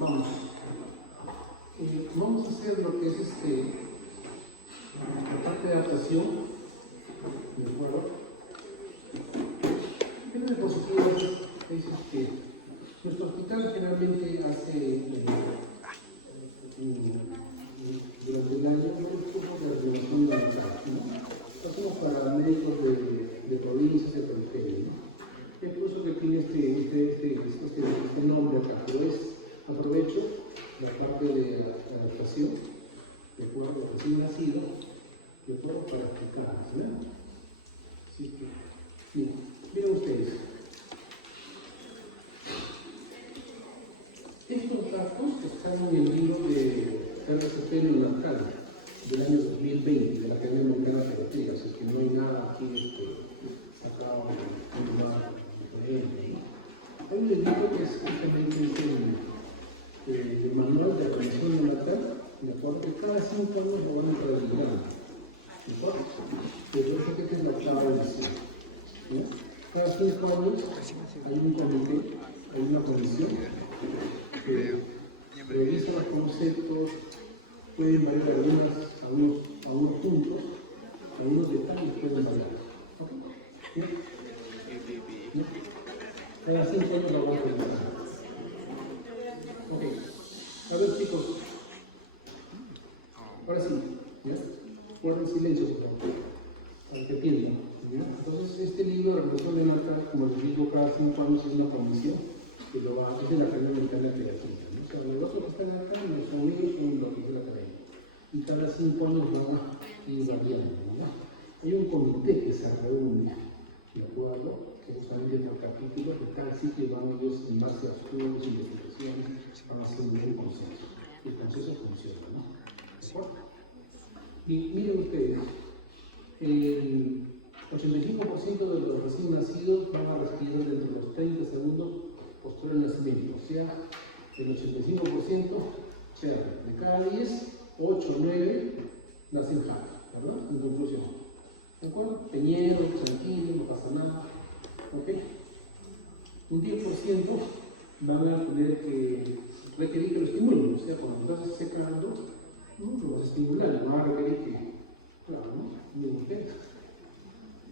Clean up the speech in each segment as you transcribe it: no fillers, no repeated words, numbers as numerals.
Vamos. Vamos a hacer lo que es la parte de adaptación. ¿De acuerdo? En el dispositivo es nuestro hospital generalmente hace durante el año un curso de renovación de la casa, ¿no? Hacemos para médicos de provincias, de periferia, ¿no? El curso que tiene este nombre acá, pero es, aprovecho la parte de adaptación, de acuerdo, recién nacido, de acuerdo, para explicarles, ¿no? Así que, bien, miren ustedes. Estos datos están en el libro de RCP neonatal del año 2020 de la Academia Americana de Pediatría, así que no hay nada aquí sacado en un lugar diferente, ¿no? Hay un libro que es justamente el manual de atención neonatal, de acuerdo, que cada 5 años lo van reeditando, ¿de acuerdo? Pero eso que es la octava edición, ¿no? Cada 5 años hay un comité, hay una comisión que revisa los conceptos, pueden variar algunos puntos, algunos detalles pueden variar. ¿Sí? ¿Sí? Cada 5 años lo vamos a revisar. Ok, a ver chicos, ahora sí, ¿ya? Guarden silencio, por favor, para que entiendan. ¿Ya? Entonces, este libro de regulación de marca, como les digo, cada 5 años es una comisión que lo va a hacer la Academia Americana de Pediatría, ¿no? O sea, los otros que están acá no son unidos con lo que es la Academia. Y cada 5 años van a ir variando, ¿no? Hay un comité que se reúne, ¿de acuerdo? Que justamente por capítulos de cada sitio van ellos en base a estudios, investigaciones, van a hacer un consenso. Y el consenso funciona, ¿no? ¿De acuerdo? Y miren ustedes, el 85% de los recién nacidos van a respirar dentro de los 30 segundos posterior al nacimiento, o sea, el 85%, o sea, de cada 10, 8 o 9 nacen happy, ¿verdad? En conclusión. ¿De acuerdo? Peñero, tranquilo, no pasa nada. ¿Ok? Un 10% van a tener que requerir que lo estimulen, o sea, cuando estás secando, no lo vas a estimular, van a requerir que, claro, ¿no? Miren ustedes.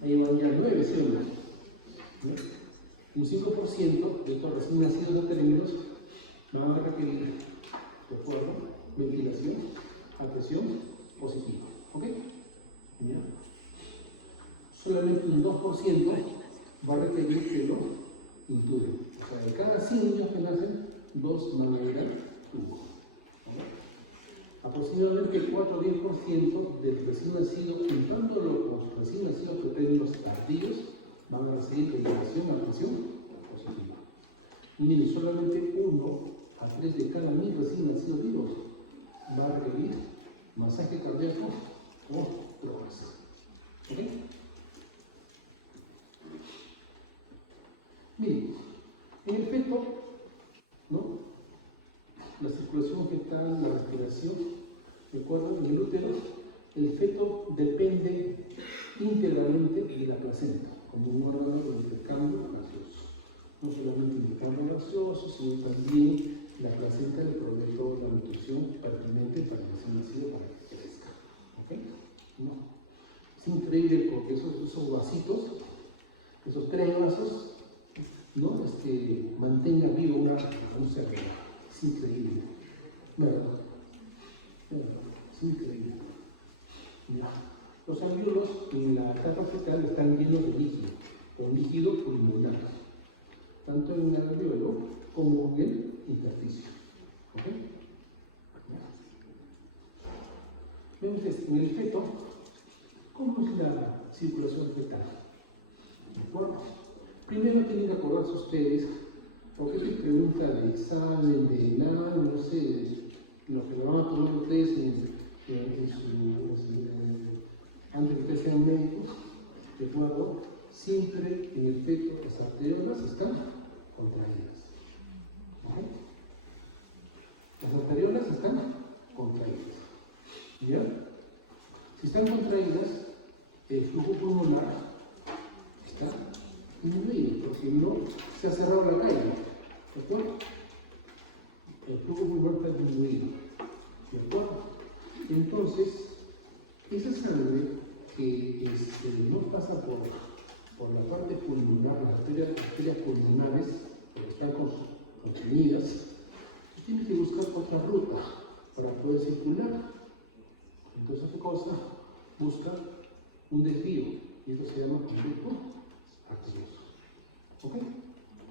Ahí van ya 9, ¿sí o no? Un 5% de estos recién nacidos determinados van a requerir, ¿de acuerdo? Ventilación a presión positiva. ¿Ok? ¿Ya? Solamente un 2% va a requerir que lo intuben. O sea, de cada 100 niños que nacen, 2 van a ir al tubo. Aproximadamente el 4 o 10% del recién nacido, juntando los recién nacidos que tienen los tardíos, van a recibir ventilación a presión positiva. Y miren, solamente 1 a 3 de cada 1000 recién nacidos vivos va a requerir masaje cardíaco o drogas. ¿Ok? Miren, en el feto, ¿no? La circulación fetal, la respiración, ¿de acuerdo? En el útero, el feto depende íntegramente de la placenta, como un órgano de intercambio gaseoso. No solamente el intercambio gaseoso, sino también la placenta le provee toda la nutrición pertinente para el recién nacido para que crezca. ¿Ok? No. Es increíble porque esos vasitos, esos 3 vasos, ¿no? Mantenga vivo un ser vivo. Es increíble. ¿Verdad? Es increíble. ¿Ya? Los alvéolos en la etapa fetal están llenos de líquido, con líquido pulmonar, tanto en el alvéolo como en el intersticio. ¿Ok? Ven ustedes, en el feto, ¿cómo es la circulación fetal? ¿De acuerdo? Primero tienen que acordarse ustedes, porque es pregunta de examen, de nada, no sé, lo que lo van a tomar ustedes antes de que sean médicos, ¿de acuerdo? Siempre en el feto las arteriolas están contraídas. ¿Okay? Las arteriolas están contraídas. ¿Ya? Si están contraídas, el flujo pulmonar está disminuido, porque no se ha cerrado la calle. ¿De acuerdo? el flujo pulmonar está disminuido. ¿De acuerdo? Entonces, esa sangre que no pasa por la parte pulmonar, las arterias pulmonares, que están contenidas, tiene que buscar otra ruta para poder circular. Entonces, ¿qué cosa? Busca un desvío, y eso se llama conducto arterioso. ¿Ok?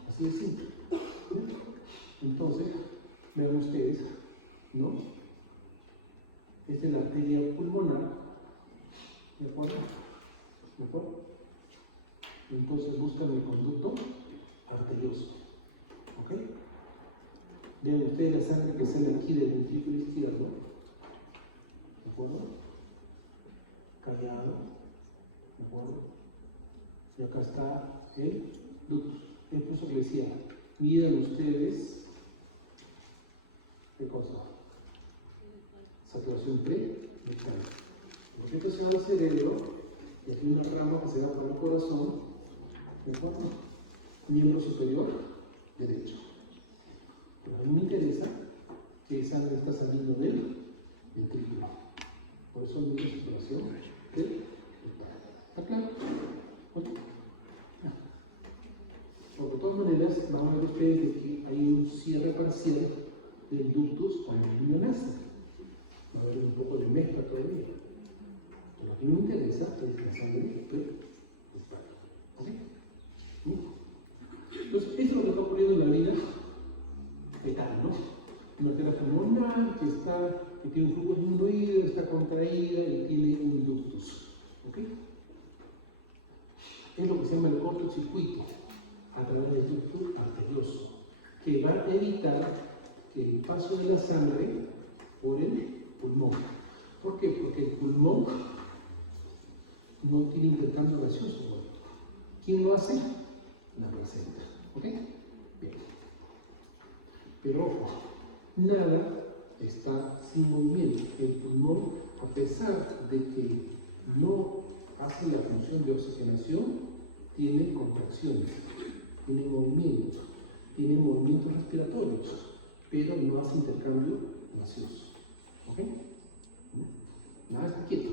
Así de simple. Entonces, vean ustedes, ¿no? Esta es la arteria pulmonar, ¿de acuerdo? ¿De acuerdo? Entonces buscan el conducto arterioso, ¿ok? Vean ustedes la sangre que sale aquí del ventrículo izquierdo, ¿de acuerdo? Callado, ¿de acuerdo? Y acá está el ductus. Es por eso que decía, miren ustedes, ¿qué cosa? Saturación pre-letal. Porque esto se va al cerebro, y aquí hay una rama que se va por el corazón, ¿de acuerdo? Miembro superior derecho. Pero a mí me interesa que sangre está saliendo del ventrículo. Por eso es mi saturación pre-letal. ¿Está claro? ¿Ok? De todas maneras, van a ver ustedes de que hay un cierre parcial del ductus cuando el niño nace. Va a haber un poco de mezcla todavía. Pero lo que me interesa es la sangre pre-letal. ¿Ok? Entonces, esto es lo que está ocurriendo en la vida fetal, ¿no? Una arteria pulmonar que tiene un flujo disminuido, está contraída y tiene un ductus. ¿Ok? Es lo que se llama el cortocircuito a través del ducto arterioso, que va a evitar que el paso de la sangre por el pulmón. ¿Por qué? Porque el pulmón no tiene intercambio gaseoso. ¿Quién lo hace? La placenta. ¿Ok? Bien. Pero ojo, nada está sin movimiento. El pulmón, a pesar de que no hace la función de oxigenación, tiene contracciones, tiene movimientos respiratorios, pero no hace intercambio gaseoso. ¿Ok? Nada está quieto.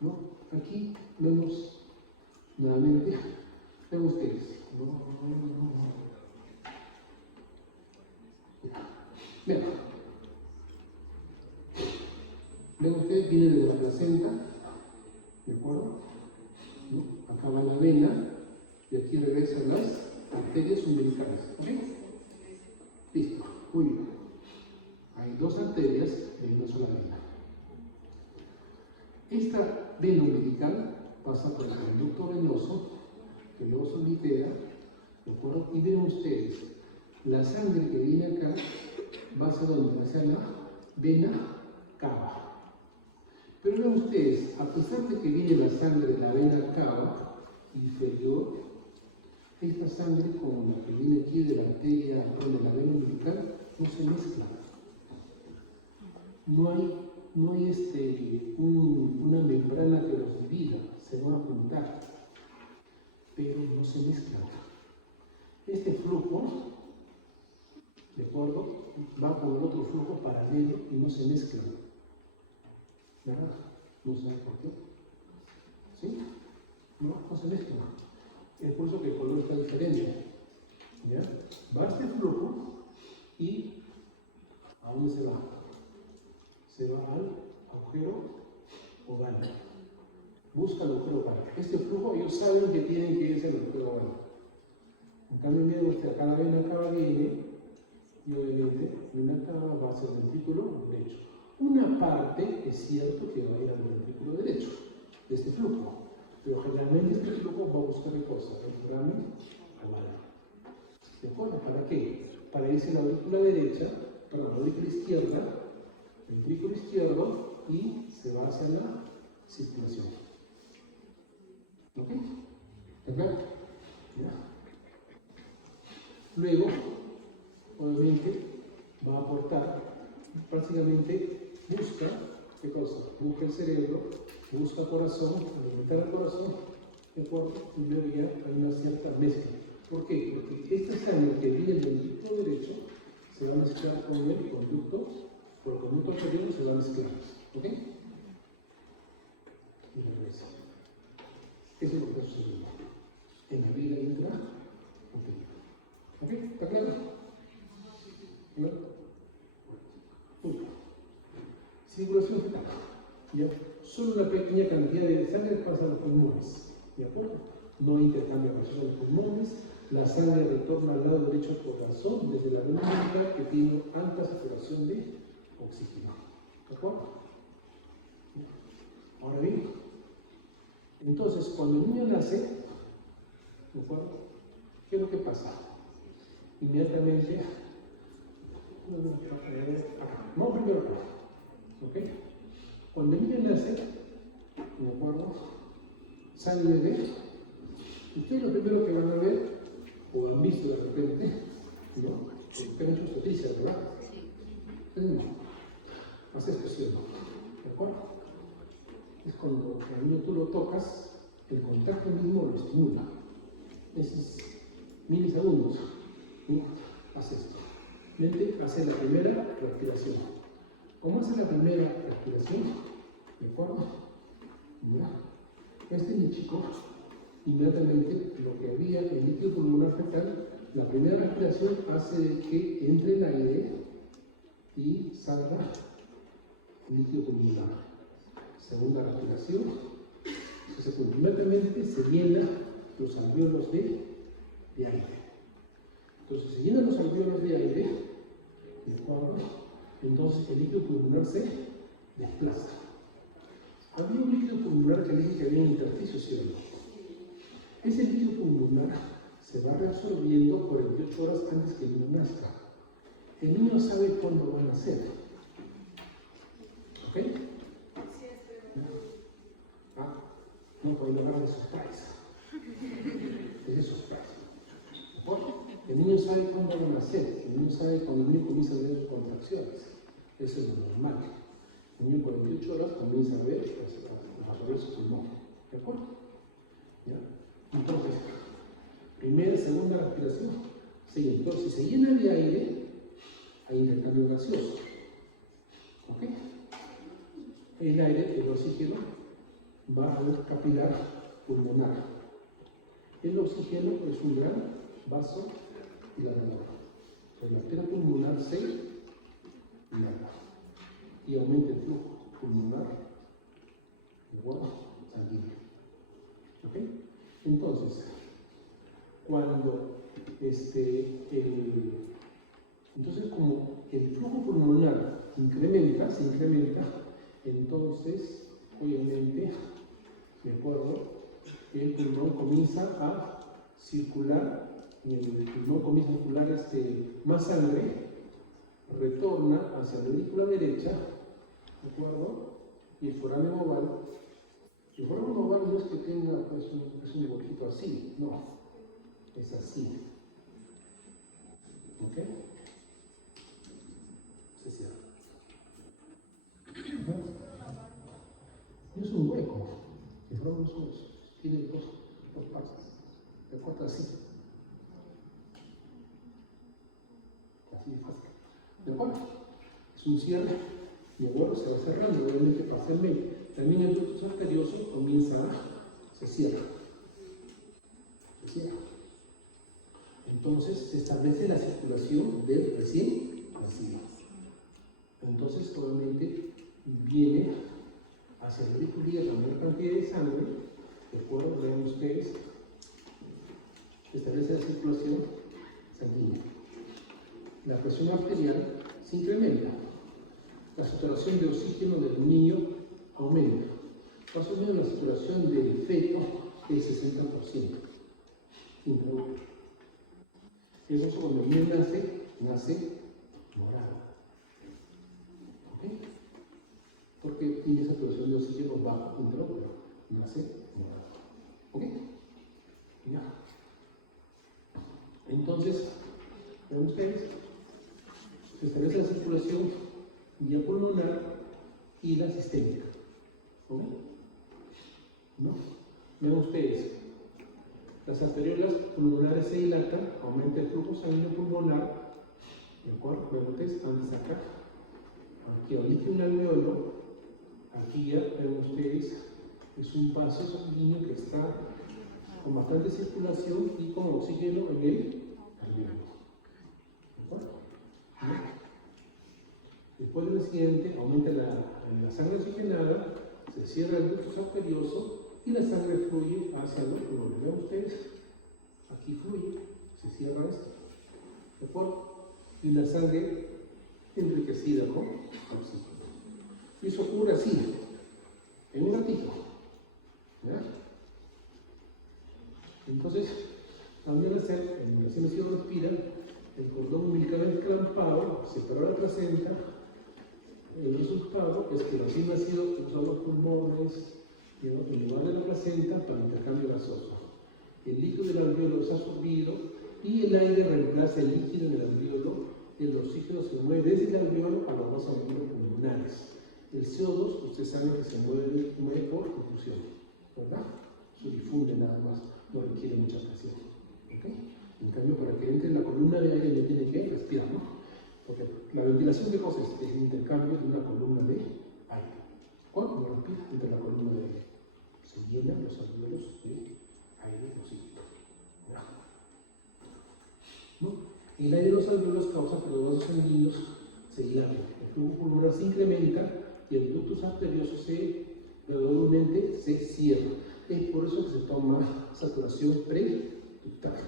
¿No? Aquí vemos nuevamente, vean ustedes. Vean. Vean ustedes, viene desde la placenta, ¿de acuerdo? ¿No? Acá va la vena y aquí regresan las arterias umbilicales. ¿Ok? Listo. Muy bien. Hay dos arterias y una sola vena. Esta vena umbilical pasa por el conducto venoso, que luego se litera, ¿de acuerdo? Y ven ustedes, la sangre que viene acá va hacia dónde? Hacia la vena cava. Pero vean ustedes, a pesar de que viene la sangre de la vena cava inferior, esta sangre con la que viene aquí de la arteria, de la vena umbilical, no se mezcla. No hay una membrana que los divida, se van a juntar, pero no se mezclan. Este flujo, ¿de acuerdo?, va con el otro flujo paralelo y no se mezclan. ¿Verdad? No saben por qué. ¿Sí? No se mezclan. Es por eso que el color está diferente. ¿Ya? Va este flujo y ¿a dónde se va? Se va al agujero oval. Busca el agujero oval. Este flujo ellos saben que tienen que irse al agujero oval. En cambio, miren usted, acá la vena cava viene y obviamente la vena cava va hacia el ventrículo derecho. Una parte es cierto que va a ir al ventrículo derecho de este flujo, pero generalmente este flujo va a buscar ¿qué cosa? El foramen oval. ¿De acuerdo? ¿Para qué? Para irse a la aurícula derecha, para la aurícula izquierda, ventrículo izquierdo y se va hacia la circulación. ¿Ok? ¿Está claro? ¿Ya? Luego, obviamente, va a aportar, prácticamente busca, ¿qué cosa? Busca el cerebro, busca el corazón, alimentar el corazón, ¿de acuerdo? Y luego ya hay una cierta mezcla. ¿Por qué? Porque esta sangre que viene del ventrículo derecho se va a mezclar con el conducto, por el conducto arterial se va a mezclar. ¿Ok? Y regresa. Eso es lo que está sucediendo en la vía intrauterina. ¿Ok? ¿Está claro? ¿Claro? Circulación fetal. ¿Ya? Solo una pequeña cantidad de sangre pasa a los pulmones. ¿De acuerdo? No hay intercambio gaseoso en los pulmones. La sangre retorna al lado derecho del corazón desde la vena mitral que tiene alta saturación de oxígeno. ¿De acuerdo? Ahora bien, entonces cuando el niño nace, ¿de acuerdo? ¿Qué es lo que pasa? Inmediatamente, no, primero, ¿ok? Cuando el niño nace, ¿de acuerdo? Sale de, ustedes lo primero que van a ver, o han visto de repente, ¿no? Ustedes han hecho obstetricia, ¿verdad? Sí. Hace expresión, ¿de acuerdo? Es cuando al niño tú lo tocas, el contacto mismo lo estimula. Esos milisegundos, ¿no? Hace esto. Mente hace la primera respiración. ¿Cómo hace la primera respiración? ¿De acuerdo? ¿Ya? Mi chico, inmediatamente lo que había en el líquido pulmonar fetal, la primera respiración hace que entre el aire y salga el líquido pulmonar. Segunda respiración, entonces inmediatamente se llenan los alvéolos de aire. Entonces se llenan los alvéolos de aire, ¿de acuerdo? Entonces el líquido pulmonar se desplaza. Había un líquido pulmonar que dije que había un intersticio, ¿sí o no? Ese líquido pulmonar se va reabsorbiendo 48 horas antes que el niño nazca. El niño sabe cuándo va a nacer. ¿Ok? No, pues lo agarra de surprise. Es de surprise. El niño sabe cuándo va a nacer. El niño sabe cuando el niño comienza a ver sus contracciones. Eso es lo normal. El niño 48 horas comienza a ver los su pulmón. ¿De acuerdo? ¿Ya? Entonces, primera, segunda respiración. Sí, entonces, si se llena de aire, hay intercambio gaseoso. ¿Ok? El aire, el oxígeno, va al capilar pulmonar. El oxígeno es un gran vaso dilatador. La arteria pulmonar se dilata y aumenta el flujo pulmonar igual sanguíneo. ¿Ok? Entonces, cuando entonces como el flujo pulmonar se incrementa, entonces obviamente, ¿de acuerdo? El pulmón comienza a circular, y el pulmón comienza a circular más sangre, retorna hacia la aurícula derecha, ¿de acuerdo? Y el foramen oval. El foramen oval no es que tenga pues, un huequito así, no, es así. ¿Ok? Se cierra. No es un hueco, el foramen oval tiene dos partes. Se corta así. Así de fácil. ¿De acuerdo? Es un cierre y luego se va cerrando, obviamente parcialmente. También el ducto arterioso se cierra. Se cierra. Entonces se establece la circulación del recién nacido. Entonces, obviamente, viene hacia el auricular la mayor cantidad de sangre. De acuerdo, vean ustedes, se establece la circulación sanguínea. La presión arterial se incrementa. La saturación de oxígeno del niño aumenta. Más o menos la saturación del feto es 60%. Intraútero. Eso cuando el niño nace morado. ¿Ok? Porque tiene saturación de oxígeno bajo intraútero. Nace morado. ¿Ok? Ya. Entonces, vean ustedes, se establece la circulación vía pulmonar y la sistémica. ¿Ok? ¿No? Vean ustedes, las arteriolas pulmonares se dilatan, aumenta el flujo sanguíneo pulmonar ¿De acuerdo? Luego ustedes antes acá, aquí ahorita un alveolo, aquí ya ven ustedes, es un vaso sanguíneo que está con bastante circulación y con oxígeno en el alveolo. ¿De acuerdo? Después del siguiente, aumenta la sangre oxigenada, se cierra el ducto arterioso y la sangre fluye hacia los pulmones. Vean ustedes, aquí fluye, se cierra esto. ¿De acuerdo? Y la sangre enriquecida con oxígeno. Y eso ocurre así, en un ratito. ¿Ya? Entonces, también hacer, en el nacido respira, el cordón umbilical enclampado, separado la placenta. El resultado es que el recién nacido usa los pulmones en lugar de la placenta para intercambio gaseoso. El líquido del alveolo es absorbido y el aire reemplaza el líquido del alveolo. El oxígeno se mueve desde el alveolo a los vasos sanguíneos pulmonares. El CO2, usted sabe que se mueve por difusión, ¿verdad? Se difunde nada más, no requiere mucha presión. ¿Okay? En cambio, para que entre en la columna de aire, no tiene que respirar, ¿no? Porque la ventilación, ¿qué cosa es? Es el intercambio de una columna de aire. Cuando uno respira, entra la columna de aire. Se llenan los alveolos de aire y oxígeno. ¿No? El aire de los alveolos causa que los vasos sanguíneos se dilaten. El flujo pulmonar se incrementa y el ductus arterioso gradualmente se cierra. Es por eso que se toma saturación preductal,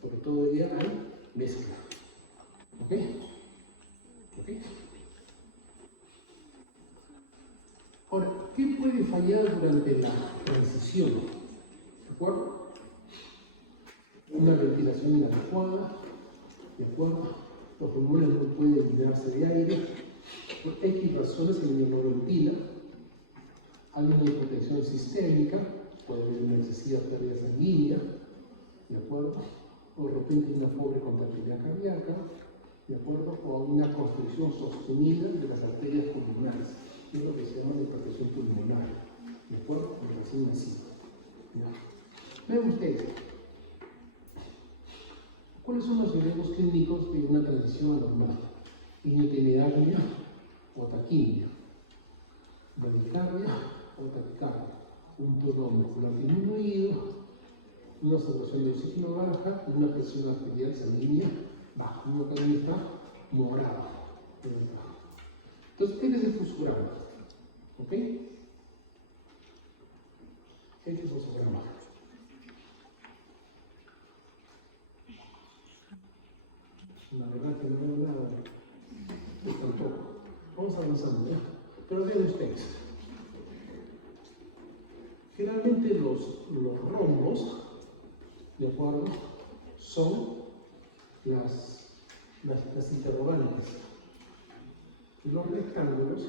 porque todavía hay mezcla. ¿Ok? ¿Ok? Ahora, ¿qué puede fallar durante la transición? ¿De acuerdo? Una ventilación inadecuada, ¿de acuerdo? Los pulmones no pueden llenarse de aire, por X razones el niño no ventila, hay una hipotensión sistémica, puede haber una excesiva pérdida sanguínea, ¿de acuerdo? O de repente una pobre contractilidad cardíaca, ¿de acuerdo? O una constricción sostenida de las arterias pulmonares, que es lo que se llama la hipertensión pulmonar, ¿de acuerdo? Por recién nacido. Vean ustedes, ¿cuáles son los riesgos clínicos de una transición anormal? El niño tiene apnea o taquimia, bradicardia o taquicardia, un tono muscular disminuido, una saturación de oxígeno baja y una presión arterial sanguínea baja, una cadena morada. Entonces, este es el fusograma, ¿ok? Este es el fusograma. La verdad que no veo nada, pues tampoco. Vamos avanzando, ¿ya? Pero vean ustedes. Generalmente los rombos, ¿de acuerdo? Son las interrogantes. Y los rectángulos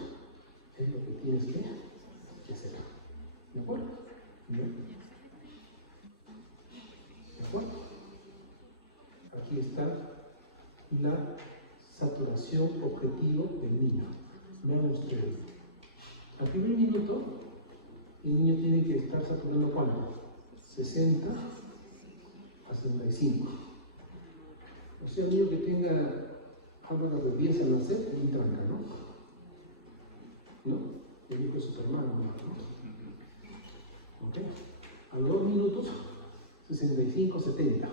es lo que tienes que hacer. ¿De acuerdo? ¿Bien? ¿De acuerdo? Aquí está la saturación objetivo del niño. Vean ustedes. Al primer minuto, el niño tiene que estar saturando ¿cuánto? 60 a 65. O sea, un niño que tenga algo de 10 al nacer, bien tranca, ¿no? El hijo de Superman, ¿no? ¿Ok? A los 2 minutos, 65, 70.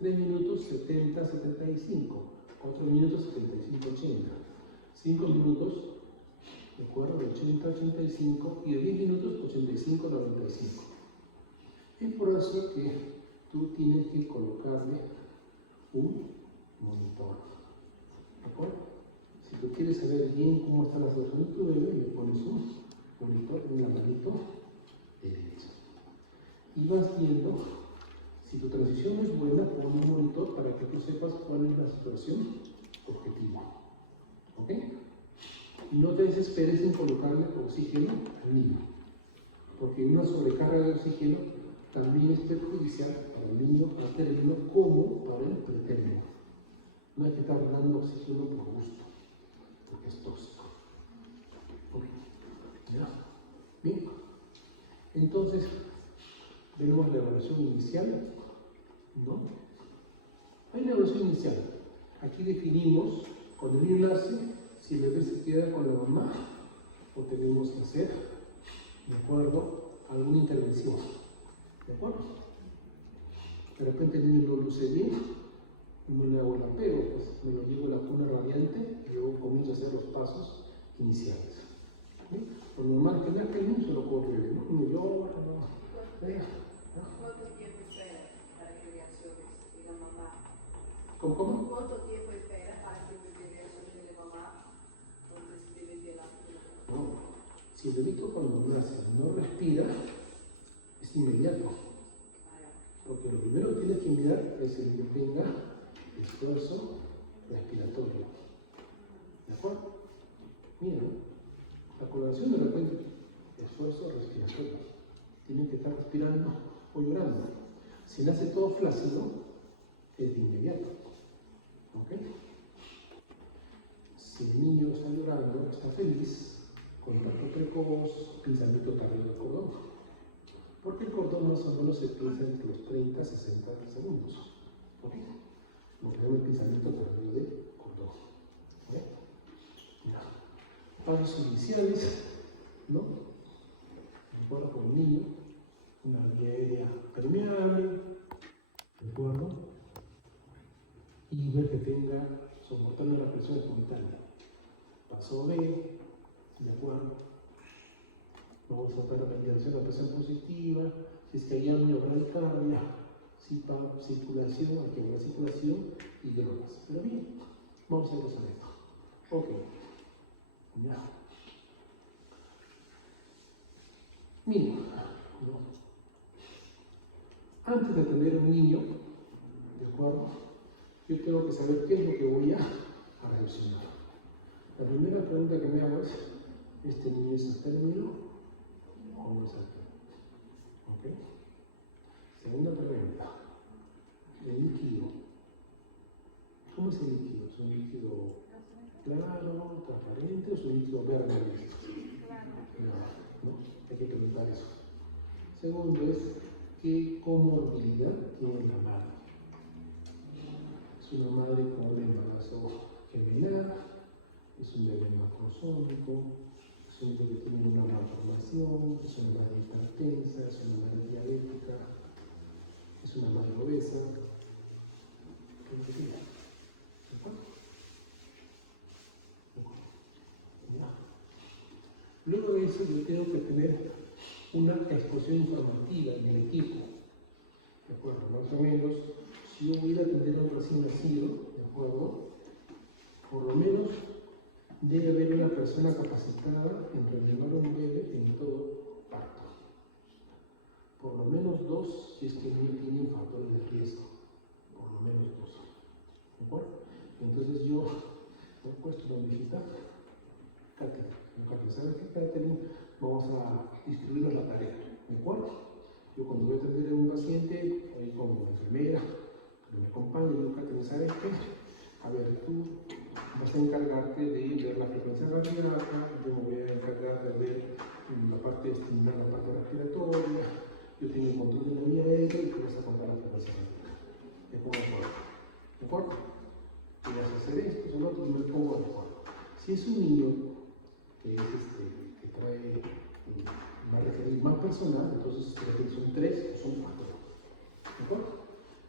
3 minutos, 70, 75. 4 minutos, 75, 80. 5 minutos, ¿de acuerdo? De 80 a 85. Y de 10 minutos, 85 a 95. Es por eso que tú tienes que colocarle un monitor. ¿De acuerdo? Si tú quieres saber bien cómo está la saturación de tu bebé, le pones un monitor en la manito derecha. Y vas viendo, si tu transición es buena, pon un monitor para que tú sepas cuál es la saturación objetiva. ¿Ok? Y no te desesperes en colocarle oxígeno al niño, porque una sobrecarga de oxígeno también es perjudicial para el niño materno como para el preterno. No hay que estar dando oxígeno por gusto, porque es tóxico. ¿Ya? Bien. Entonces, vemos la evaluación inicial, ¿no? Hay una evaluación inicial. Aquí definimos, cuando el niño nace, si el bebé se queda con la mamá o tenemos que hacer, ¿de acuerdo?, alguna intervención. ¿De acuerdo? De repente el niño no luce bien, no le hago el apego, pues me lo llevo a la cuna radiante y yo comienzo a hacer los pasos iniciales. ¿Sí? Lo normal es que nazca el niño se lo corre, ¿no? No llora, no. ¿Cuánto tiempo espera para que reaccione la mamá? ¿Cómo? ¿Cuánto tiempo espera para que el bebé reaccione la mamá? Entonces debe de la No. Si el bebito cuando nace no respira, es inmediato. Porque lo primero que tienes que mirar es el que tenga esfuerzo respiratorio. ¿De acuerdo? Mira, la coloración de repente, esfuerzo respiratorio. Tienen que estar respirando o llorando. Si nace todo flácido, es de inmediato. ¿Ok? Si el niño está llorando, está feliz, contacto precoz, pinzamiento tardío del cordón. Porque el cordón más o menos se pinza entre los 30 y 60 segundos. ¿Ok? Lo que llama el pinzamiento tardío del cordón. ¿Ok? Ya. Pasos iniciales, ¿no? De acuerdo con el niño, una vía aérea permeable, ¿de acuerdo? Y ver que tenga, soportando la presión espontánea. Paso B, ¿de acuerdo? Vamos a tratar la ventilación de la presión positiva, si es que hay apnea o bradicardia, circulación, hay que ver la circulación y drogas. Pero bien, vamos a empezar esto. Ok, ya. Mira, ¿no? Antes de atender a un niño, ¿de acuerdo? Yo tengo que saber qué es lo que voy a reaccionar. La primera pregunta que me hago es, ¿este niño es término o no es término? ¿Ok? Segunda pregunta, el líquido. ¿Cómo es el líquido? ¿Es un líquido claro, transparente o es un líquido verde? No, hay que preguntar eso. Segundo es, ¿qué comorbilidad tiene la madre? Es una madre con un embarazo gemelar, es un bebé macrosómico, es un bebé que tiene una malformación, es una madre hipertensa, es una madre diabética, es una madre obesa. ¿Qué sería? ¿De acuerdo? Luego de eso yo tengo que tener una exposición informativa en el equipo. ¿De acuerdo? Más o menos, si yo voy a ir a atender a un recién nacido, ¿de acuerdo? Por lo menos debe haber una persona capacitada en reanimar a un bebé en todo parto. Por lo menos 2 si es que no tienen factores de riesgo. Por lo menos 2. ¿De acuerdo? Entonces yo me he puesto una viejita, Catherine, ¿sabes qué, Catherine? Vamos a distribuirnos la tarea. ¿De acuerdo? Yo cuando voy a atender a un paciente, ahí con una enfermera, que me acompaña, y digo, Catherine, ¿sabes qué? A ver, tú vas a encargarte de ver la frecuencia cardíaca, yo me voy a encargar de ver la parte de estimular la parte respiratoria, yo tengo el control de la vía aérea y tú vas a contar la frecuencia cardíaca. ¿De acuerdo? ¿De acuerdo? Tú vas a hacer esto, eso, lo otro, y me pongo de acuerdo. Si es un niño que es que trae, va a requerir más personal, entonces creo que son 3 o son 4. ¿De acuerdo?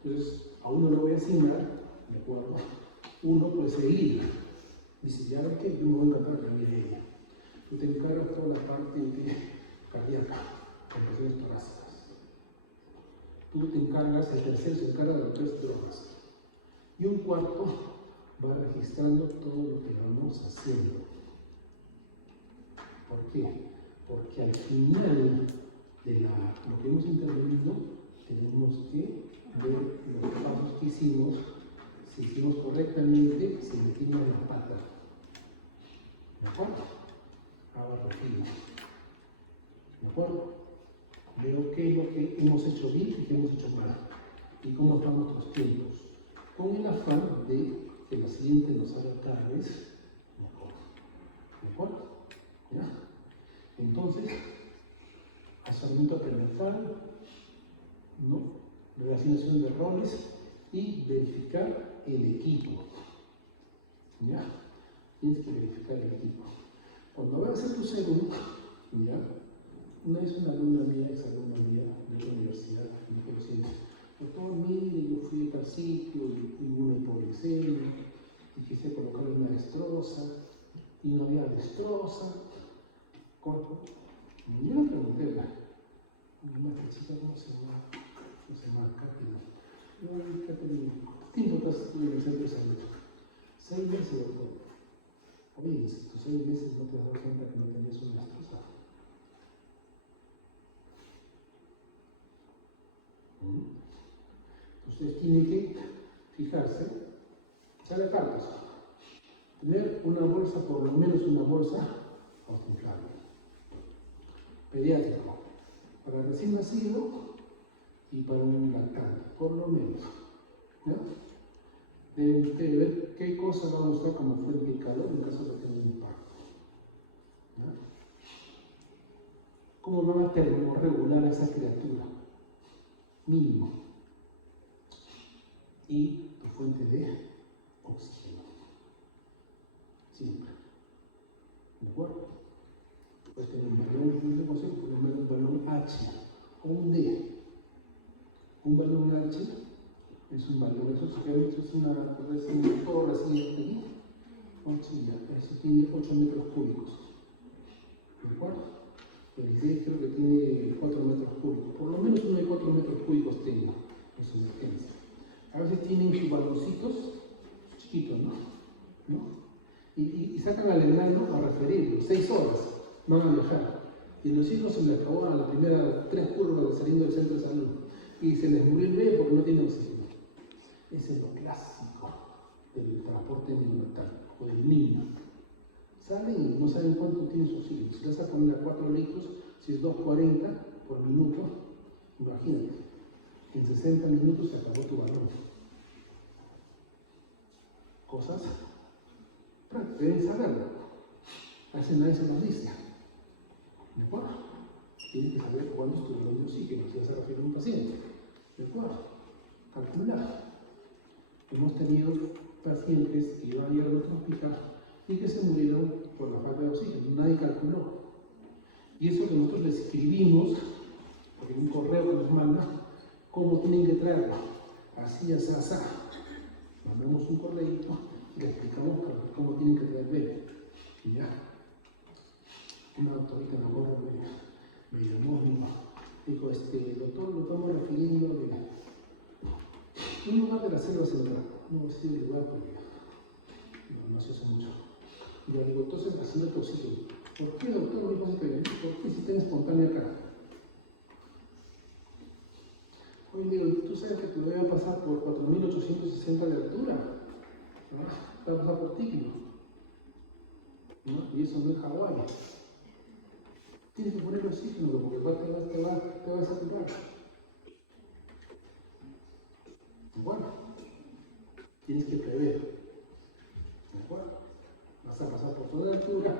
Entonces, a uno lo voy a asignar, ¿de acuerdo? Uno puede seguir. Dice, ya ves que yo me voy a encargar de la vida de ella. Tú te encargas toda la parte cardíaca, compresiones torácicas. Tú te encargas, el tercero se encarga de las 3 drogas. Y un cuarto va registrando todo lo que vamos haciendo. ¿Por qué? Porque al final de lo que hemos intervenido, tenemos que ver los pasos que hicimos, si hicimos correctamente, si metimos la pata. ¿De acuerdo? Ahora refino. ¿De acuerdo? Veo qué es lo que hemos hecho bien y qué hemos hecho mal. Y cómo están nuestros tiempos. Con el afán de que la siguiente nos haga cada vez mejor. ¿De acuerdo? ¿Ya? Entonces, asesoramiento prenatal, ¿no? Reasignación de roles y verificar el equipo. ¿ya? Tienes que verificar el equipo. Cuando vas a hacer tu según, ¿ya? Una vez una alumna mía, de la universidad, me dijo lo siguiente: doctor, mire, yo fui a tal sitio y una hipoglicemia y quise colocarle una destroza y no había destroza. Corto. Y yo le pregunté, una chica, ¿cómo se llama? No se llama Caterina. No, Caterina. ¿Tiempo estás en el centro de salud? 6 meses, doctor. Oye, tus 6 meses no te has dado cuenta que no tenías una destroza. Ustedes tienen que fijarse, sale cartas, tener una bolsa, por lo menos una bolsa austenflable, pediátrico, para el recién nacido y para un lactante, por lo menos. ¿Ya? Deben ustedes ver qué cosas van a usar como fuente de calor en caso de que tengan un impacto. ¿Ya? ¿Cómo van a termorregular a esa criatura? Mínimo. Y tu fuente de oxígeno. Siempre. ¿De acuerdo? Puedes tener un balón H o un D. Un balón H es un balón, eso es una torre así aquí. Eso tiene 8 metros cúbicos. ¿De acuerdo? El D creo que tiene 4 metros cúbicos. Por lo menos uno de 4 metros cúbicos tengo en su emergencia. A veces tienen sus baloncitos chiquitos, ¿no? Y sacan al enano a referirlo. 6 horas van a viajar. Y los hijos se les acabó a la primera 3 curvas saliendo del centro de salud. Y se les murió el bebé porque no tiene oxígeno. Ese es lo clásico del transporte neonatal o del niño. Salen y no saben cuánto tiene su oxígeno. Si vas a poner a 4 litros, si es 2,40 por minuto, imagínate. En 60 minutos se acabó tu balón. Cosas prácticas, deben saberlo. A veces nadie se los dice. ¿De acuerdo? Tienes que saber cuándo es tu balón de oxígeno, si vas a referir a un paciente. ¿De acuerdo? Calcular. Hemos tenido pacientes que iban a ir a nuestro hospital y que se murieron por la falta de oxígeno. Nadie calculó. Y eso que nosotros les escribimos, porque en un correo que nos manda, cómo tienen que traerlo. Así, así, así. Mandamos un correo y le explicamos cómo tienen que traer el bebé. Y ya. Una doctorita en Amor me llamó y dijo, doctor, lo estamos refiriendo de un lugar de la selva central. No voy a decir el lugar porque no se hace mucho. Y le digo, entonces haciendo tu oxígeno. ¿Por qué, doctor, no me pasa bien? ¿Por qué si tengo espontánea acá? Hoy digo, tú sabes que tu bebé va a pasar por 4.860 de altura. ¿No? Va a pasar por Tíquino. ¿No? Y eso no es Hawái. Tienes que poner oxígeno porque te va a saturar. Bueno, tienes que prever. ¿De acuerdo? Vas a pasar por toda la altura.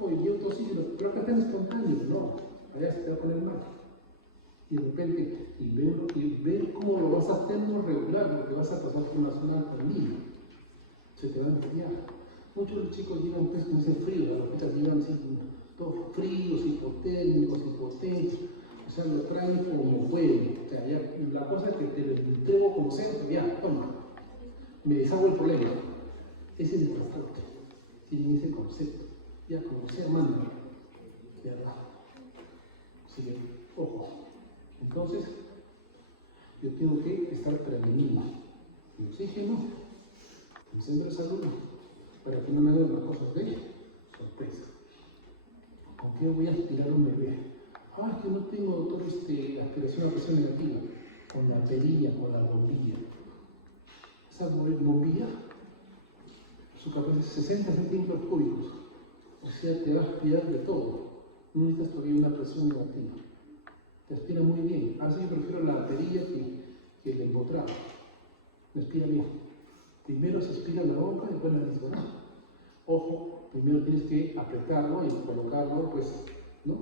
Oye, yo tu oxígeno, pero acá está en espontáneo. No, allá se te va a poner mal. Y de repente, ve cómo lo vas a termorregular, porque vas a pasar por una zona candida. Se te va a enfriar. Muchos de los chicos llegan pues con ese frío, las hospitas llegan así, todos fríos, hipotérmicos, hipotensos, o sea, lo traen como pueden. O sea, ya, la cosa es que te lo entrego como sea, pero ya, toma, me deshago el problema. Ese es el transporte, tienen ese concepto, ya como sea, manda, ¿verdad? Así que, ojo, entonces, yo tengo que estar prevenido. El oxígeno, el centro de salud, para que no me hagan las cosas de sorpresa. ¿Con qué voy a aspirar a un bebé? Ah, es que no tengo, doctor, aspiración a presión negativa. Con la perilla o la bombilla. Esa bombilla, su capacidad es 60 centímetros cúbicos. O sea, te va a aspirar de todo. No necesitas todavía una presión negativa. Te aspira muy bien. A veces yo prefiero la perilla que el empotrado. Me aspira bien. Primero se aspira la boca y después la nariz, ¿no? Ojo, primero tienes que apretarlo y colocarlo, pues, ¿no?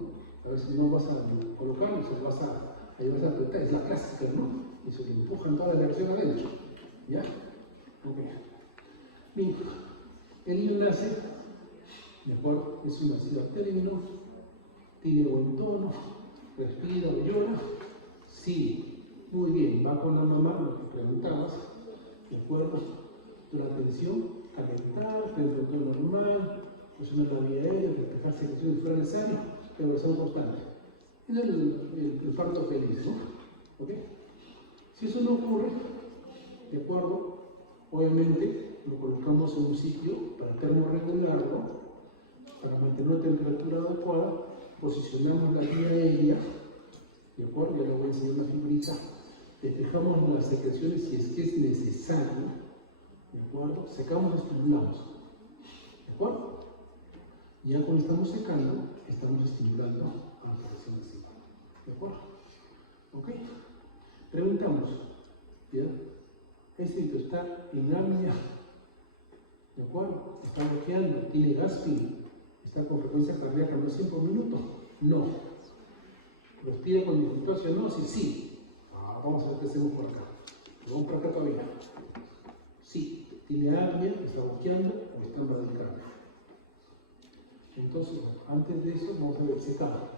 A ver si no vas a colocarlo, ahí vas a apretar, es la clásica, ¿no? Y se le empuja en toda la dirección adentro, ¿ya? Ok. Bien, El niño nace, ¿de acuerdo? Es un nacido a término, tiene buen tono, respira o llora. Sí, muy bien, va con la mamá, lo que preguntabas, ¿de acuerdo? La atención, calentar, temperatura normal, presionar la vía aérea, despejar secreciones si fuera necesario, evaluación constante. Es el parto feliz, ¿no? ¿Ok? Si eso no ocurre, ¿de acuerdo? Obviamente lo colocamos en un sitio para termorregularlo, para mantener una temperatura adecuada, posicionamos la vía aérea, ¿de acuerdo? Ya le voy a enseñar una figurita. Despejamos las secreciones si es que es necesario, ¿de acuerdo? Secamos y estimulamos, ¿de acuerdo? Ya cuando estamos secando, estamos estimulando a la presión encima, ¿de acuerdo? ¿Ok? Preguntamos, ¿ya? Este hito está en apnea, ¿de acuerdo? Está bloqueando, tiene gasping, está con frecuencia cardíaca no 100 por minuto, no. Respira con dificultad, cianosis, sí. Vamos a ver qué hacemos por acá. Vamos por acá todavía. Sí, tiene apnea, está bloqueando o está en bradicardia. Entonces, antes de eso, vamos a ver secar.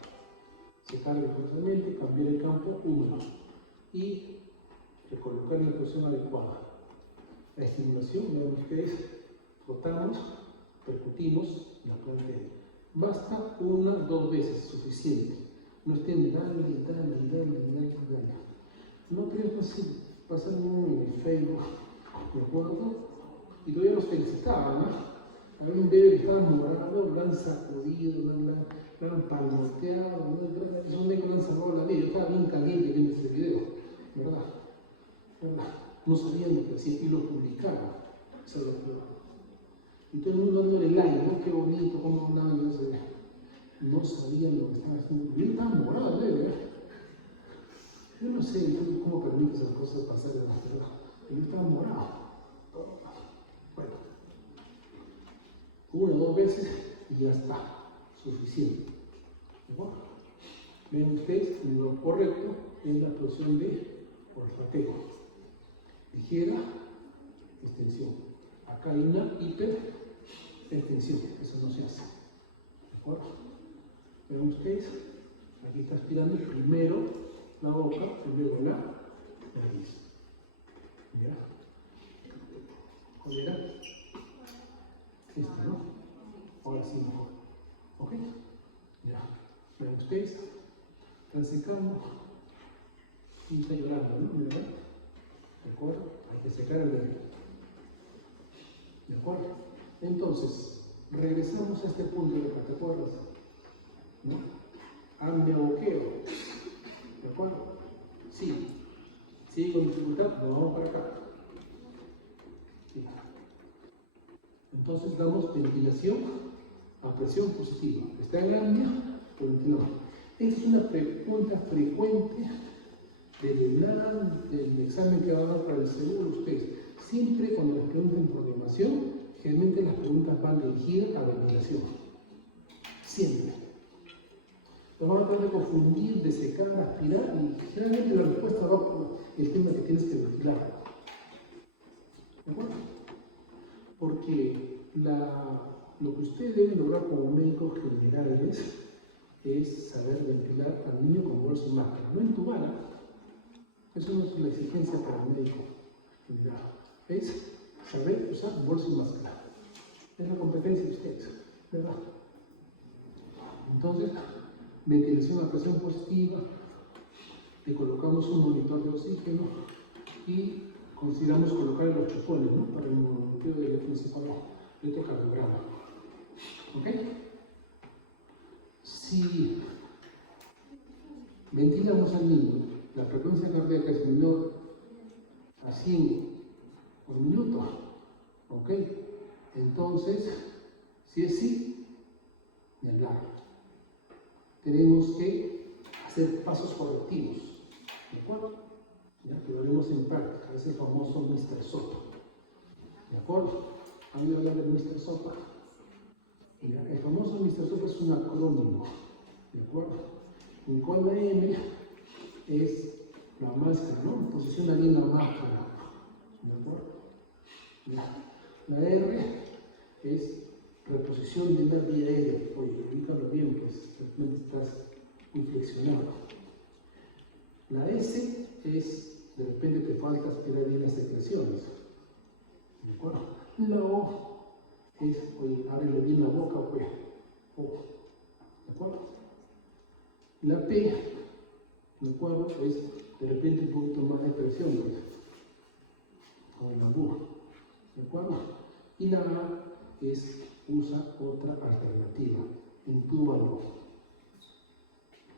Secar vigorosamente, cambiar el campo húmedo y recolocar en la posición adecuada. La estimulación, vean ustedes, frotamos, percutimos la planta. Basta 1 o 2 veces, suficiente. No estén dale. No creo que pasar en el Facebook, ¿de acuerdo? Y todavía nos felicitaban, ¿no? Había un bebé que estaba morado, lo han sacudido, lo han palmoteado, ¿no? Esos médicos lo han salvado la vida. Yo estaba bien caliente viendo ese video, ¿verdad? No sabían lo que hacía y lo publicaban. Eso es lo peor. Y todo el mundo dándole like, ¿no? Qué bonito, cómo hablaban, no sabían lo que estaban haciendo. Yo estaba morado, ¿eh? Yo no sé cómo permite esas cosas pasar de la verdad. Yo estaba morado. Bueno, 1 o 2 veces y ya está. Suficiente. ¿No? Ven ustedes, lo correcto es la posición de olfateo. Ligera extensión. Acá hay una hiperextensión. Eso no se hace. ¿De acuerdo? Ven ustedes, aquí está aspirando primero la boca y luego la nariz. ¿Ya? ¿Cuál era? Esta, ¿no? Ahora sí mejor. ¿Ok? Ya. Vean ustedes, están secando y está llorando, ¿no? ¿Verdad? ¿De acuerdo? Hay que secar el bebé. ¿De acuerdo? Entonces, regresamos a este punto de que te acuerdas, ¿no? Apnea boqueo. ¿De acuerdo? Sí. ¿Sigue con dificultad? Nos vamos para acá. Sí. Entonces damos ventilación a presión positiva. ¿Está en apnea? Pues no. Esta es una pregunta frecuente del examen que va a dar para el seguro ustedes. Siempre cuando les pregunten programación, generalmente las preguntas van dirigidas a ventilación. Siempre. Nos van a tratar de confundir, de secar, aspirar, y generalmente la respuesta va por el tema que tienes que ventilar. ¿De acuerdo? Porque lo que ustedes deben lograr como médicos generales es saber ventilar al niño con bolsa y máscara, no entubar. Eso no es la exigencia para el médico general. Es saber usar bolsa y máscara. Es la competencia de ustedes, ¿verdad? Entonces, ventilación a presión positiva, le colocamos un monitor de oxígeno y consideramos colocar los chupones, ¿no? Para el monitoreo del electrocardiograma. ¿Ok? Si ventilamos al niño, la frecuencia cardíaca es menor a 100 por minuto, ¿ok? Entonces, si es sí, ni hablar. Tenemos que hacer pasos correctivos, ¿de acuerdo? Ya que lo haremos en práctica, es el famoso Mr. Sopa, ¿de acuerdo? ¿Han oído hablar de Mr. Sopa? Ya, el famoso Mr. Sopa es un acrónimo, ¿de acuerdo? En cual la M es la máscara, ¿no? Posiciona bien la máscara, ¿de acuerdo? Ya. La R es reposición de la vía aérea. Oye, ubícalo bien, pues realmente estás muy flexionado. La S es, de repente te falta aspirar bien las secreciones. ¿De acuerdo? La O es, oye, ábrele bien la boca, pues. O. ¿De acuerdo? La P, ¿de acuerdo? Es, de repente, un poquito más de presión, pues. Con la aguja. ¿De acuerdo? Y la A es, usa otra alternativa. Intúbalo.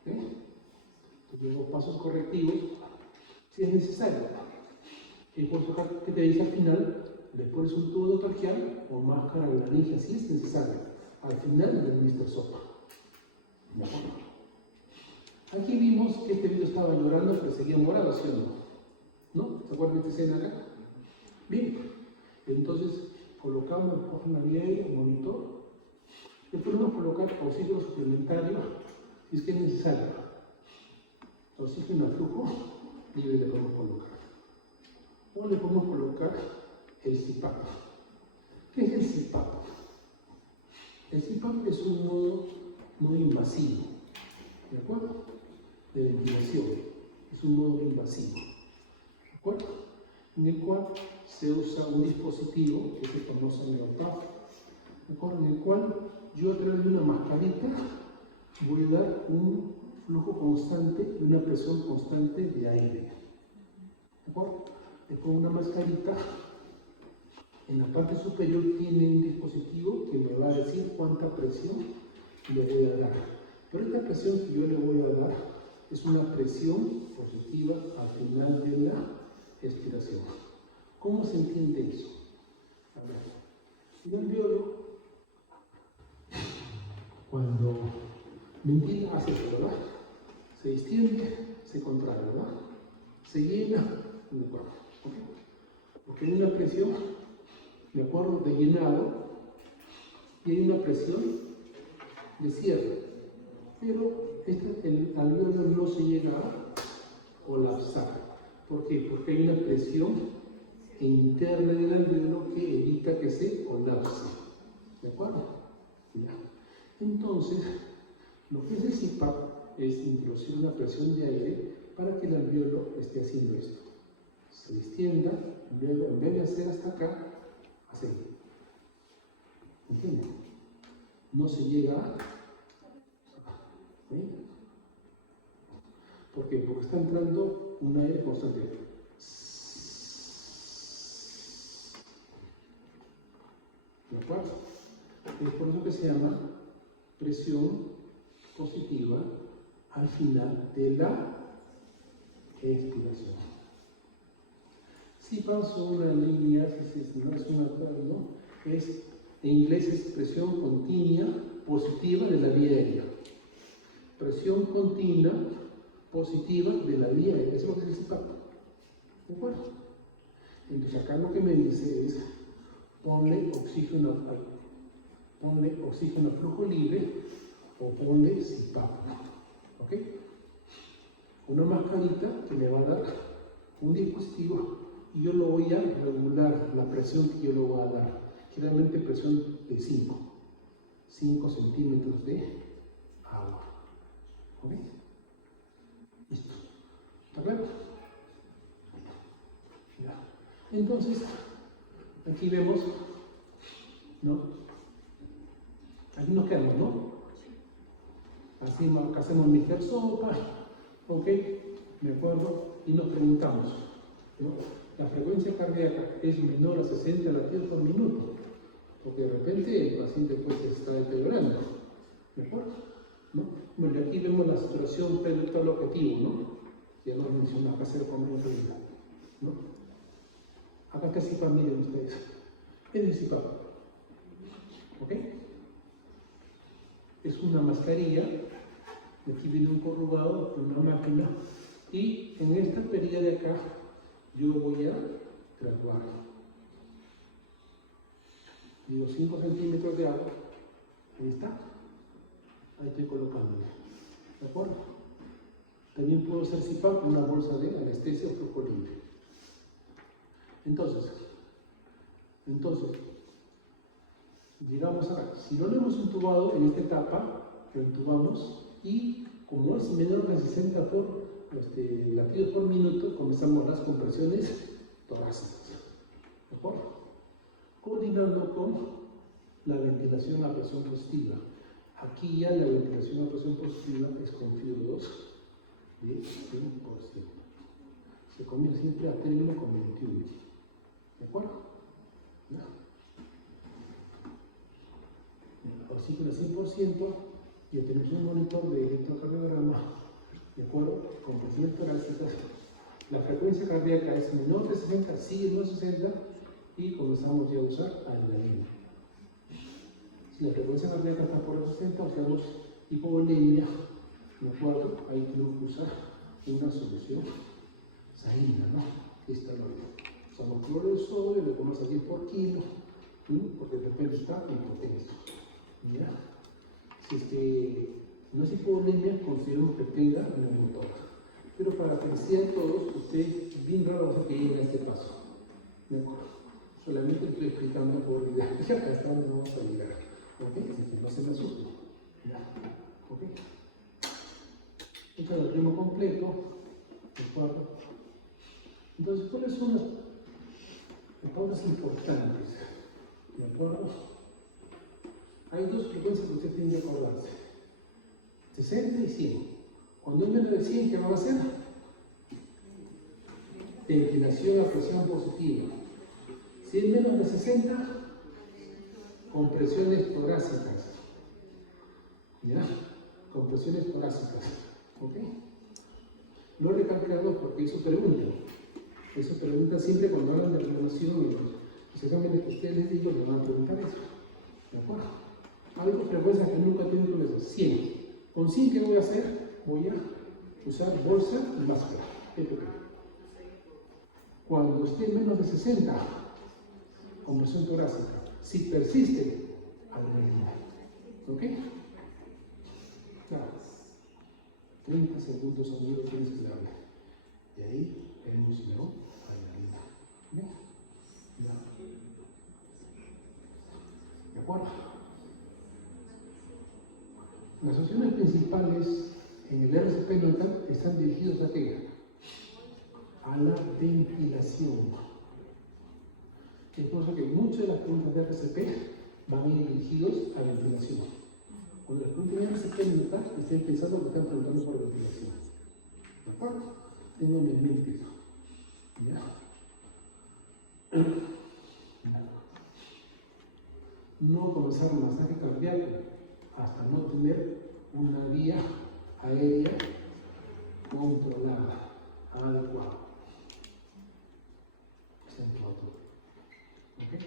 ¿Ok? Entonces, luego pasos correctivos, si es necesario. Y por eso que te dice al final, le pones un tubo de traqueal o máscara de laringe, si es necesario. Al final del Mr. Sopa. ¿De acuerdo? Aquí vimos que este video estaba llorando, pero seguía morado, ¿sí o no? ¿No? ¿Se acuerdan de esta escena acá? Bien. Entonces, colocamos una vía aérea, un monitor. Le podemos colocar oxígeno suplementario si es que es necesario. Oxígeno a flujo libre le podemos colocar. O le podemos colocar el CPAP. ¿Qué es el CPAP? El CPAP es un modo no invasivo, ¿de acuerdo? De ventilación. Es un modo invasivo, ¿de acuerdo? En el cual se usa un dispositivo que se conoce neopraf, ¿de acuerdo? En el cual yo a través de una mascarita voy a dar un flujo constante y una presión constante de aire, ¿de acuerdo? Le pongo una mascarita, en la parte superior tiene un dispositivo que me va a decir cuánta presión le voy a dar. Pero esta presión que yo le voy a dar es una presión positiva al final de la expiración. ¿Cómo se entiende eso? A ver, el alveolo, cuando ventila, hace eso, ¿verdad? Se distiende, se contrae, ¿verdad? Se llena, me acuerdo. ¿Okay? Porque hay una presión, me acuerdo, de llenado y hay una presión de cierre. Pero el alveolo no se llega a colapsar. ¿Por qué? Porque hay una presión interna del alveolo que evita que se colapse. ¿De acuerdo? Ya. Entonces, lo que es el CPAP es introducir una presión de aire para que el alveolo esté haciendo esto. Se distienda, luego en vez de hacer hasta acá, hace ahí. ¿Entienden? No se llega a... ¿sí? ¿Por qué? Porque está entrando un aire constante. ¿De acuerdo? Es por eso que se llama presión positiva al final de la expiración. Si paso una línea, si no es una cosa, ¿no? Es, en inglés es presión continua positiva de la vía aérea. Presión continua positiva de la vía aérea. Eso es lo que es el CPAP. ¿De acuerdo? Entonces acá lo que me dice es, ponle oxígeno a flujo libre o ponle CPAP. ¿Ok? Una mascarita que me va a dar un dispositivo y yo lo voy a regular la presión que yo le voy a dar. Generalmente presión de 5 centímetros de agua. ¿Ok? Listo. ¿Está claro? Ya. Entonces, aquí vemos, ¿no? Aquí nos quedamos, ¿no? Así hacemos Mr. Sopa, ¿ok? ¿De acuerdo? Y nos preguntamos, ¿no? La frecuencia cardíaca es menor a 60 latidos por minuto, porque de repente el paciente pues se está deteriorando, ¿de acuerdo? ¿No? Bueno, aquí vemos la saturación pedestal objetivo, ¿no? Ya nos mencionó acá 0,1, ¿no? Acá casi miren ustedes, es el CPAP, ¿ok? Es una mascarilla, aquí viene un corrugado con una máquina, y en esta perilla de acá yo voy a graduar. Digo 5 centímetros de agua, ahí está, ahí estoy colocándole, ¿de acuerdo? También puedo hacer CPAP una bolsa de anestesia o flujo libre. Entonces, Llegamos a, si no lo hemos intubado en esta etapa, lo intubamos y como es menor de 60 latidos por minuto, comenzamos las compresiones torácicas. ¿Mejor? Coordinando con la ventilación a presión positiva. Aquí ya la ventilación a presión positiva es con FIO2 de 100%. Se comienza siempre a término con 21. ¿De acuerdo? ¿Ya? Oxígeno 100%, ya tenemos un monitor de electrocardiograma, ¿de acuerdo? Con presiones torácicas. La frecuencia cardíaca es menor de 60, sigue en los 60 y comenzamos ya a usar adrenalina. Si la frecuencia cardíaca está por los 60, usamos hipovolemia, ¿de acuerdo? Ahí tenemos que usar una solución salina, ¿no? Esteroide. Usamos cloruro de sodio, le ponemos aquí por kilo, porque de repente está hipotenso. ¿Ya? Si es que no es hipovolemia, consideramos que tenga neumotórax. Pero para felicidad de todos, usted bien raro va a ser que llegue a este paso. ¿De acuerdo? Solamente estoy explicando por idea. Ya hasta donde vamos a llegar. ¿Ok? Así que no se me asuste. ¿Ya? ¿Ok? Esto es el ritmo completo. ¿De acuerdo? Entonces, ¿cuáles son las pautas importantes? ¿De acuerdo? Hay dos frecuencias que usted tiene que acordarse. 60 y 100. Cuando es menos de 100, ¿qué va a hacer? Ventilación a presión positiva. Si es menos de 60, compresiones torácicas. ¿Ya? Compresiones torácicas. ¿Ok? Lo he recalcado porque eso pregunta. Eso pregunta siempre cuando hablan de reanimación y los exámenes que ustedes les digo, le van a preguntar eso. ¿De acuerdo? Hay dos frecuencias que nunca tienen con eso. 100. Con 100, ¿qué voy a hacer? Voy a usar bolsa y máscara. Cuando esté menos de 60, compresión torácica. Si persiste, adrenalina. ¿Ok? Claro. 30 segundos a uno tienes que darle. De ahí, vemos luego adrenalina. ¿Ok? Ya. ¿De acuerdo? Las opciones principales en el RCP notal están dirigidos a qué? A la ventilación. Es por eso que muchas de las preguntas de RCP van a ir dirigidos a ventilación. Cuando las preguntas de RCP notal estén pensando que están preguntando por ventilación. ¿De acuerdo? Tengan en mente eso. ¿Ya? No comenzar masaje cardíaco hasta no tener una vía aérea controlada, adecuada. ¿Okay?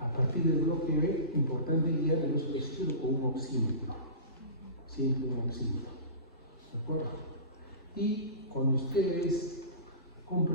A partir del bloque B, importante guiar el uso del oxígeno con un oxímetro. Siempre un oxímetro. ¿De acuerdo? Y cuando ustedes compren